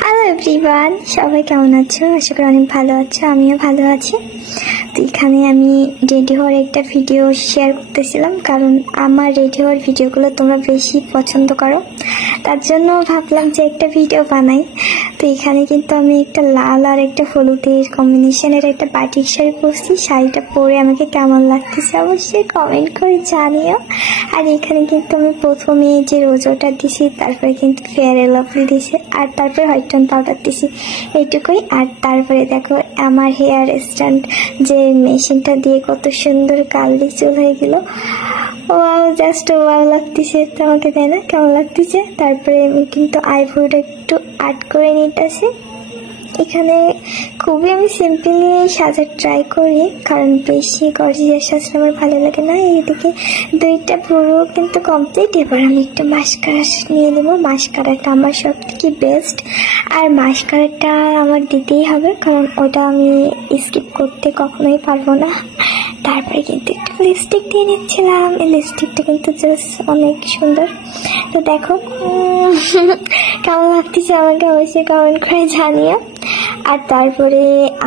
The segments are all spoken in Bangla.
হ্যালো এভরিওয়ান, সবাই কেমন আছো? আশা করি অনেক ভালো আছো, আমিও ভালো আছি। তো এখানে আমি রেডি হওয়ার একটা ভিডিও শেয়ার করতেছিলাম, কারণ আমার রেডি হওয়ার ভিডিওগুলো তোমরা বেশি পছন্দ করো, তার জন্য ভাবলাম যে একটা ভিডিও বানাই। তো এখানে কিন্তু আমি একটা লাল আর একটা হলুদের কম্বিনেশনের একটা বাটিক শাড়ি পরছি। শাড়িটা পরে আমাকে কেমন লাগতেছে অবশ্যই কমেন্ট করে জানিও। আর এখানে কিন্তু আমি প্রথমে যে রোজটা দিছি, তারপরে কিন্তু ফেয়ার এন্ড লাভলি দিছি, আর তারপরে হোয়াইট টোন পাউডার দিছি, এইটুকুই। আর তারপরে দেখো আমার হেয়ার স্ট্যান্ড যে মেশিনটা দিয়ে কত সুন্দর কালি চুল হয়ে গেল। ওয়াও, জাস্ট ওয়াও লাগতেছে তো আমাকে, তাই না? কেমন লাগতেছে? তারপরে আমি কিন্তু আইব্রোটা একটু আর্ট করে নিতেছি। এখানে খুবই আমি সিম্পলি সাজার ট্রাই করি, কারণ বেশি গর্জিয়াস সাজলে আমার ভালো লাগে না। এইদিকে দুইটা পুরো কিন্তু কমপ্লিট। এবার আমি একটু মাস্কারা নিয়ে নেবো। মাস্কারাটা আমার সব থেকে বেস্ট, আর মাস্কারাটা আমার দিতেই হবে, কারণ ওটা আমি স্কিপ করতে কখনোই পারবো না। তারপরে কিন্তু একটু লিপস্টিক দিয়ে নিচ্ছিলাম। এই লিপস্টিকটা কিন্তু জাস্ট অনেক সুন্দর। তো দেখো কেমন লাগতেছে আমাকে অবশ্যই কমেন্ট করে জানিও। আর তারপরে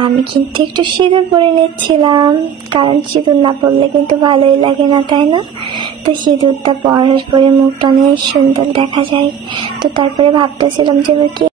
আমি কিন্তু একটু সিঁদুর পরে নিচ্ছিলাম, কারণ সিঁদুর না পরলে কিন্তু ভালোই লাগে না, তাই না? তো সিঁদুরটা পরার পরে মুখটা অনেক সুন্দর দেখা যায়। তো তারপরে ভাবতেছিলাম যে কি